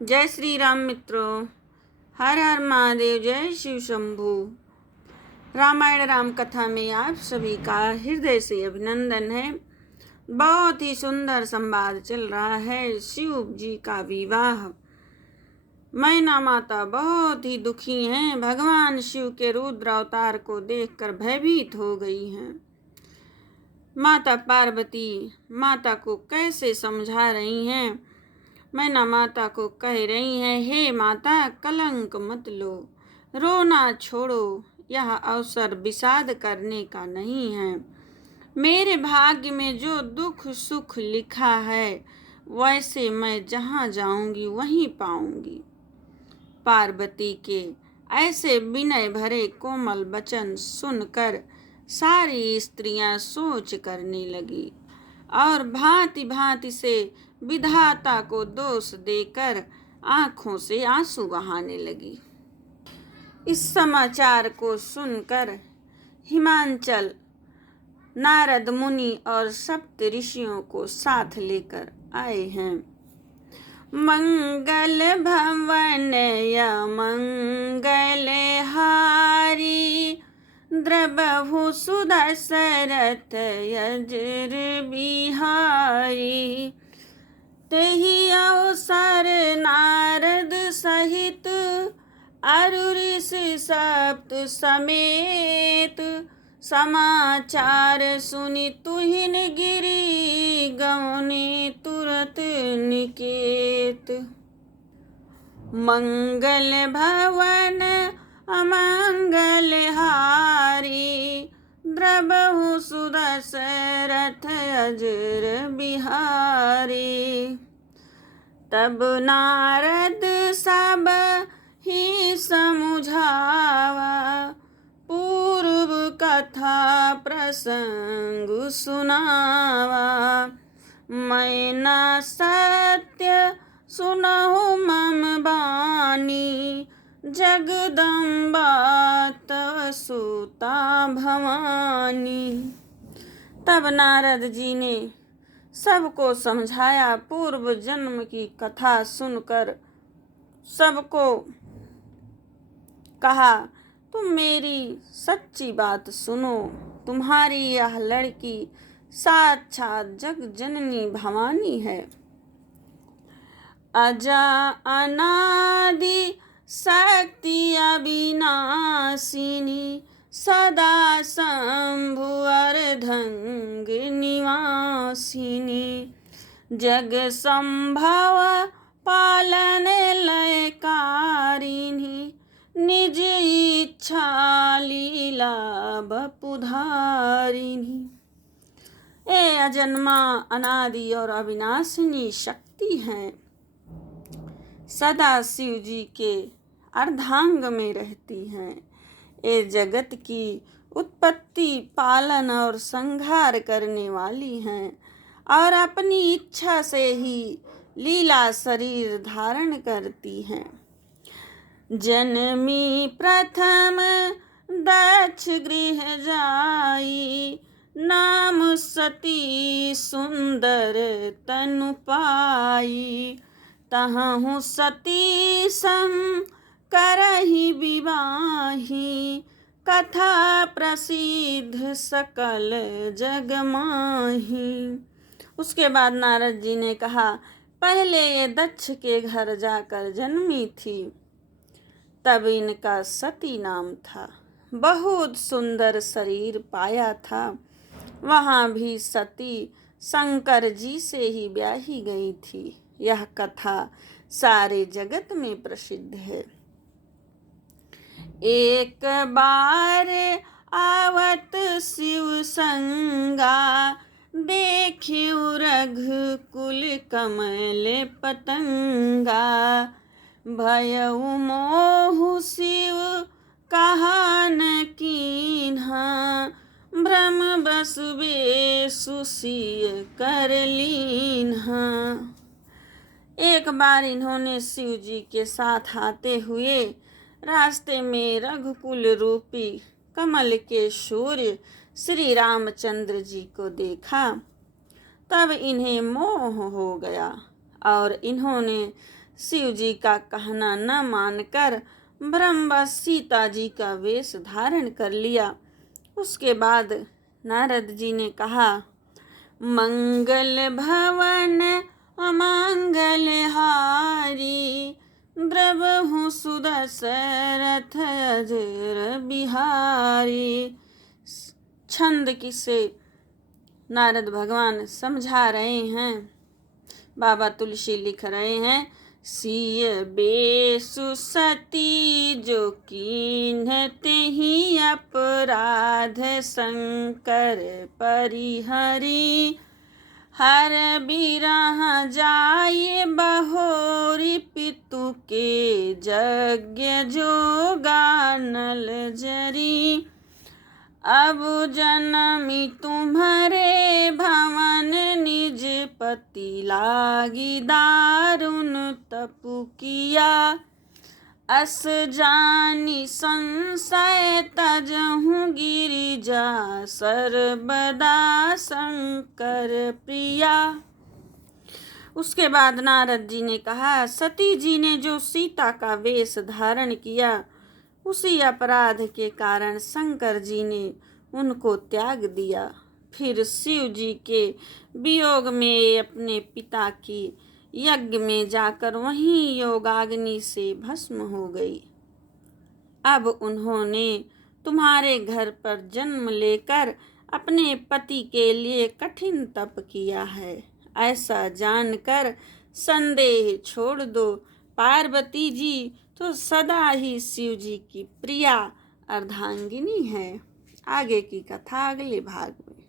जय श्री राम मित्रों। हर हर महादेव, जय शिव शंभू। रामायण राम कथा में आप सभी का हृदय से अभिनंदन है। बहुत ही सुंदर संवाद चल रहा है शिव जी का विवाह। मैना माता बहुत ही दुखी हैं। भगवान शिव के रुद्र अवतार को देखकर भयभीत हो गई हैं। माता पार्वती माता को कैसे समझा रही हैं। मैना माता को कह रही है, हे माता, कलंक मत लो, रोना छोड़ो, यह अवसर विषाद करने का नहीं है। मेरे भाग्य में जो दुख सुख लिखा है वैसे मैं जहाँ जाऊंगी वहीं पाऊंगी। पार्वती के ऐसे विनय भरे कोमल वचन सुनकर सारी स्त्रियां सोच करने लगी और भांति भांति से विधाता को दोष देकर आंखों से आंसू बहाने लगी। इस समाचार को सुनकर हिमांचल नारद मुनि और सप्त ऋषियों को साथ लेकर आए हैं। मंगल भवन या मंगल हारी, द्रबहु सुदशरथ यजुर बिहारी। तेहि अवसर नारद सहित अरु ऋषि सप्त समेत, समाचार सुनि तुहिन गिरी गौने तुरत निकेत। मंगल भवन अमंगल हारी, द्रबहु सुदशरथ अजुर बिहारी। तब नारद सब ही समुझावा, पूर्व कथा प्रसंग सुनावा। मैना सत्य सुनहु मम बानी, जगदम्बा तव सुता भवानी। तब नारद जी ने सबको समझाया। पूर्व जन्म की कथा सुनकर सबको कहा, तुम मेरी सच्ची बात सुनो। तुम्हारी यह लड़की साक्षात जग जननी भवानी है। अजा अनादि शक्ति अविनाशिनी, सदा शंभु अर्धंग निवासिनी। जग संभव पालन लयकारिणी, निज इच्छा लीला बपुधारिणी। ए अजन्मा, अनादि और अविनाशिनी शक्ति हैं। सदा शिव जी के अर्धांग में रहती हैं। ये जगत की उत्पत्ति, पालन और संहार करने वाली हैं और अपनी इच्छा से ही लीला शरीर धारण करती हैं। जन्मी प्रथम दक्ष गृह जाई, नाम सती सुंदर तनु पाई। तहु सती सम करहि विवाही, कथा प्रसिद्ध सकल जग माही। उसके बाद नारद जी ने कहा, पहले ये दक्ष के घर जाकर जन्मी थी। तब इनका सती नाम था। बहुत सुंदर शरीर पाया था। वहाँ भी सती शंकर जी से ही ब्याही गई थी। यह कथा सारे जगत में प्रसिद्ध है। एक बार आवत शिव संगा, देखियो रघुकुल कमल पतंगा। भयउ मोहु शिव कहा न कीन्हा, भ्रम बस बेसु सिय कर लीन्हा। एक बार इन्होंने शिव जी के साथ आते हुए रास्ते में रघुकुल रूपी कमल के सूर्य श्री रामचंद्र जी को देखा। तब इन्हें मोह हो गया और इन्होंने शिव जी का कहना न मानकर ब्रह्मवश सीता जी का वेश धारण कर लिया। उसके बाद नारद जी ने कहा, मंगल भवन अमंगल हारी, द्रवहु सुदशरथ अजर बिहारी। छंद किसे नारद भगवान समझा रहे हैं। बाबा तुलसी लिख रहे हैं, सिय बेसु सती जो कीन्हते ही अपराध, शंकर परिहरी हर बिरह जाए बहोरी, पितु के यज्ञ जो गानल जरी। अब जनमी तुम्हारे भवन, निज पति लागी दारुण तपु किया। अस जानी संशय तजहु गिरिजा, सर्वदा शंकर प्रिया। उसके बाद नारद जी ने कहा, सती जी ने जो सीता का वेश धारण किया, उसी अपराध के कारण शंकर जी ने उनको त्याग दिया। फिर शिव जी के वियोग में अपने पिता की यज्ञ में जाकर वहीं योगाग्नि से भस्म हो गई। अब उन्होंने तुम्हारे घर पर जन्म लेकर अपने पति के लिए कठिन तप किया है। ऐसा जानकर संदेह छोड़ दो। पार्वती जी तो सदा ही शिव जी की प्रिया अर्धांगिनी है। आगे की कथा अगले भाग में।